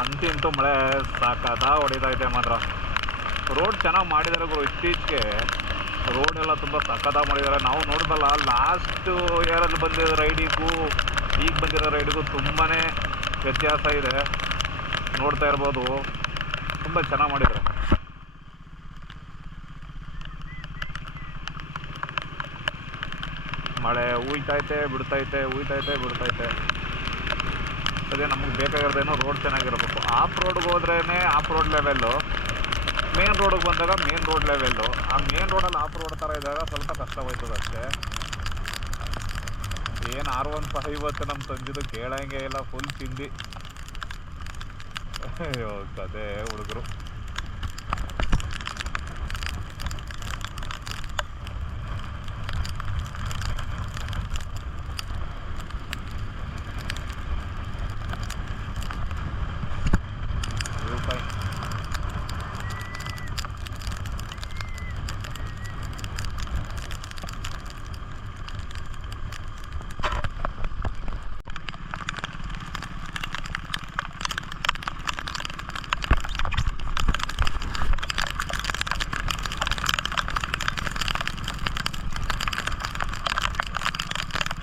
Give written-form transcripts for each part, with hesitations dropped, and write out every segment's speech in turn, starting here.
ಅಂತೂ ಮಳೆ ಸಾಕಾದ ಹೊಡಿತಾ ಇದೆ ಮಾತ್ರ. ರೋಡ್ ಚೆನ್ನಾಗಿ ಮಾಡಿದ್ದಾರೆ ಗುರು. ಇತ್ತೀಚೆಗೆ ರೋಡ್ ಎಲ್ಲ ತುಂಬ ಸಕ್ಕತ್ತಾಗಿ ಮಾಡಿದ್ದಾರೆ. ನಾವು ನೋಡಿದಲ್ಲ, ಲಾಸ್ಟ್ ಇಯರಲ್ಲಿ ಬಂದಿರೋ ರೈಡಿಗೂ ಈಗ ಬಂದಿರೋ ರೈಡಿಗೂ ತುಂಬಾ ವ್ಯತ್ಯಾಸ ಇದೆ. ನೋಡ್ತಾ ಇರ್ಬೋದು, ತುಂಬ ಚೆನ್ನಾಗಿ ಮಾಡಿದ್ದಾರೆ. ಮಳೆ ಉಯ್ತೈತೆ ಬಿಡ್ತೈತೆ, ಉಯ್ತೈತೆ ಬಿಡ್ತೈತೆ. ಅದೇ ನಮಗೆ ಬೇಕಾಗಿರೋದೇನೋ ರೋಡ್ ಚೆನ್ನಾಗಿರಬೇಕು. ಆಫ್ ರೋಡ್ಗೆ ಹೋದ್ರೇ ಆಫ್ ರೋಡ್ ಲೆವೆಲ್ಲು, ಮೇನ್ ರೋಡಿಗೆ ಬಂದಾಗ ಮೇನ್ ರೋಡ್ ಲೆವೆಲ್ಲು. ಆ ಮೇನ್ ರೋಡಲ್ಲಿ ಆಫ್ ರೋಡ್ ಥರ ಇದ್ದಾಗ ಸ್ವಲ್ಪ ಕಷ್ಟ ಹೋಯ್ತದೆ ಅಷ್ಟೇ. ಏನು R15 ನಮ್ಮ ಸಂಜಿದು ಕೇಳಂಗೆ ಇಲ್ಲ, ಫುಲ್ ತಿಂಡಿ. ಅಯ್ಯೋ ಕದೇ ಹುಡುಗರು.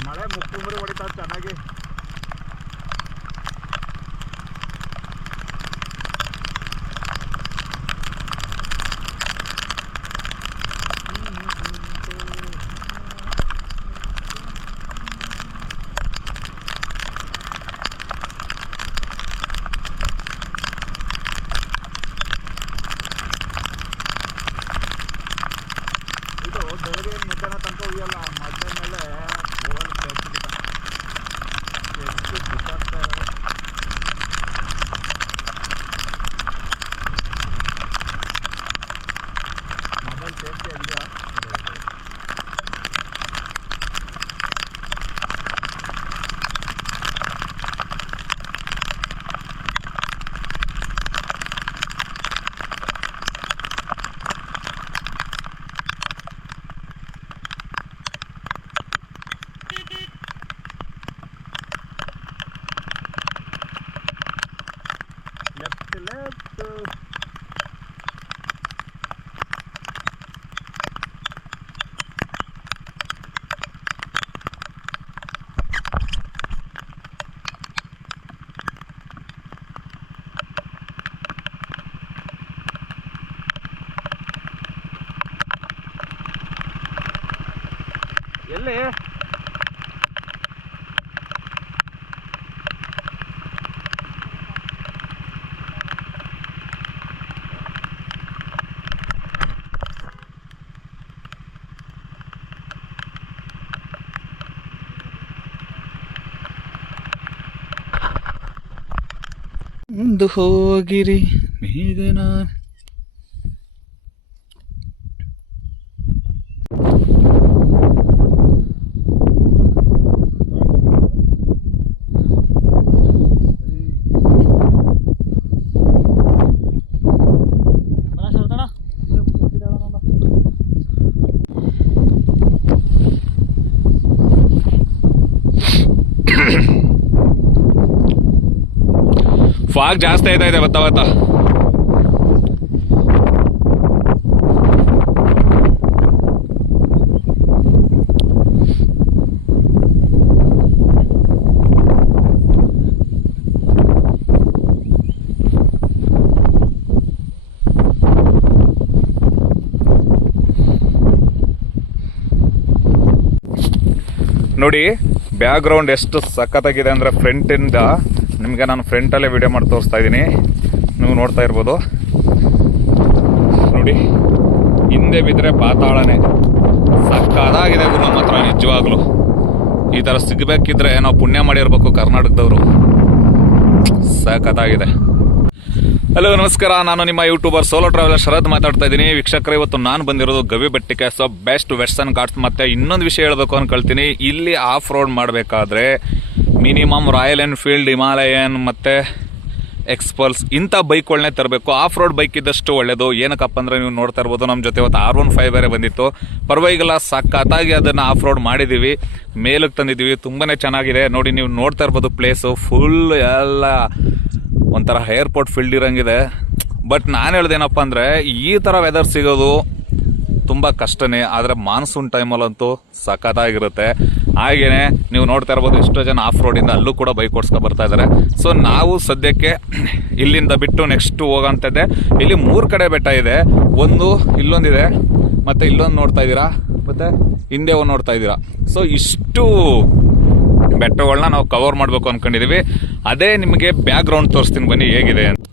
ಮಳೆ ಮುಕ್ಕುಂಬರಿ ಹೊಡಿತಾ ಚೆನ್ನಾಗಿ. ಇದು ಬೆಳಗ್ಗೆ ಮಧ್ಯಾಹ್ನ ತನಕ ಉಯ್ಯಲ್ಲ. ಮಧ್ಯಾಹ್ನ ಮೇಲೆ ಮೊಬೈಲ್ ಸೇಫ್ಟಿ ಆಗಿದೆಯಾ? ಲೆಫ್ಟ್ ಎಲ್ಲಿ ಮುಂದೆ ಹೋಗಿರಿ ಮೇದನ. ಫಾಗ್ ಜಾಸ್ತಿ ಆಯ್ತಾ ಇದೆ ಗೊತ್ತಾ. ನೋಡಿ ಬ್ಯಾಕ್ ಗ್ರೌಂಡ್ ಎಷ್ಟು ಸಖತ್ತಾಗಿದೆ ಅಂದರೆ ಫ್ರಂಟಿಂದ ನಿಮಗೆ ನಾನು ಫ್ರಂಟಲ್ಲೇ ವಿಡಿಯೋ ಮಾಡಿ ತೋರಿಸ್ತಾ ಇದ್ದೀನಿ. ನೀವು ನೋಡ್ತಾ ಇರ್ಬೋದು ನೋಡಿ, ಹಿಂದೆ ಬಿದ್ದರೆ ಪಾತಾಳನೇ. ಸಖತ್ತಾಗಿದೆ ಗುರು ನಮ್ಮ ಹತ್ರ ನಿಜವಾಗ್ಲೂ. ಈ ಥರ ಸಿಗಬೇಕಿದ್ರೆ ನಾವು ಪುಣ್ಯ ಮಾಡಿರ್ಬೇಕು ಕರ್ನಾಟಕದವರು. ಸಖತ್ತಾಗಿದೆ. ಹಲೋ ನಮಸ್ಕಾರ, ನಾನು ನಿಮ್ಮ ಯೂಟ್ಯೂಬರ್ ಸೋಲೋ ಟ್ರಾವೆಲರ್ ಶರದ್ ಮಾತಾಡ್ತಾ ಇದ್ದೀನಿ. ವೀಕ್ಷಕರೇ, ಇವತ್ತು ನಾನು ಬಂದಿರೋದು ಗವಿಬೆಟ್ಟಿಗೆ. So best Western Ghats. ಮತ್ತೆ ಇನ್ನೊಂದು ವಿಷಯ ಹೇಳಬೇಕು ಅನ್ಕೊಳ್ತೀನಿ. ಇಲ್ಲಿ ಆಫ್ ರೋಡ್ ಮಾಡಬೇಕಾದ್ರೆ ಮಿನಿಮಮ್ ರಾಯಲ್ ಎನ್ಫೀಲ್ಡ್, ಹಿಮಾಲಯನ್ ಮತ್ತು ಎಕ್ಸ್ಪಲ್ಸ್ ಇಂಥ ಬೈಕ್ಗಳನ್ನೇ ತರಬೇಕು. ಆಫ್ ರೋಡ್ ಬೈಕ್ ಇದ್ದಷ್ಟು ಒಳ್ಳೆಯದು. ಏನಕ್ಕಪ್ಪ ಅಂದರೆ ನೀವು ನೋಡ್ತಾ ಇರ್ಬೋದು, ನಮ್ಮ ಜೊತೆ ಇವತ್ತು R15 ಬೇರೆ ಬಂದಿತ್ತು. ಪರವಾಗಿಲ್ಲ, ಸಖತ್ತಾಗಿ ಅದನ್ನು ಆಫ್ ರೋಡ್ ಮಾಡಿದ್ದೀವಿ, ಮೇಲಕ್ಕೆ ತಂದಿದ್ದೀವಿ. ತುಂಬಾ ಚೆನ್ನಾಗಿದೆ ನೋಡಿ. ನೀವು ನೋಡ್ತಾ ಇರ್ಬೋದು ಪ್ಲೇಸು ಫುಲ್ ಎಲ್ಲ ಒಂಥರ ಏರ್ಪೋರ್ಟ್ ಫೀಲ್ಡ್ ಇರಂಗಿದೆ. ಬಟ್ ನಾನು ಹೇಳ್ದೇನಪ್ಪ ಅಂದರೆ ಈ ಥರ ವೆದರ್ ಸಿಗೋದು ತುಂಬ ಕಷ್ಟನೇ. ಆದರೆ ಮಾನ್ಸೂನ್ ಟೈಮಲ್ಲಂತೂ ಸಖತ್ತಾಗಿರುತ್ತೆ. ಹಾಗೇನೆ ನೀವು ನೋಡ್ತಾ ಇರ್ಬೋದು ಎಷ್ಟೋ ಜನ ಆಫ್ ರೋಡಿಂದ ಅಲ್ಲೂ ಕೂಡ ಬೈಕ್ ಓಡಿಸ್ಕೊ ಬರ್ತಾ ಇದ್ದಾರೆ. ಸೊ ನಾವು ಸದ್ಯಕ್ಕೆ ಇಲ್ಲಿಂದ ಬಿಟ್ಟು ನೆಕ್ಸ್ಟ್ ಹೋಗೋಂಥದ್ದೇ. ಇಲ್ಲಿ 3 ಕಡೆ ಬೆಟ್ಟ ಇದೆ. ಒಂದು ಇಲ್ಲೊಂದಿದೆ, ಮತ್ತು ಇಲ್ಲೊಂದು ನೋಡ್ತಾ ಇದ್ದೀರಾ, ಮತ್ತು ಹಿಂದೆ ಒಂದು ನೋಡ್ತಾ ಇದ್ದೀರಾ. ಸೊ ಇಷ್ಟು ಬೆಟ್ಟಗಳನ್ನ ನಾವು ಕವರ್ ಮಾಡಬೇಕು ಅಂದ್ಕೊಂಡಿದ್ದೀವಿ. ಅದೇ ನಿಮಗೆ ಬ್ಯಾಕ್ ಗ್ರೌಂಡ್ ತೋರಿಸ್ತೀನಿ ಬನ್ನಿ ಹೇಗಿದೆ ಅಂತ.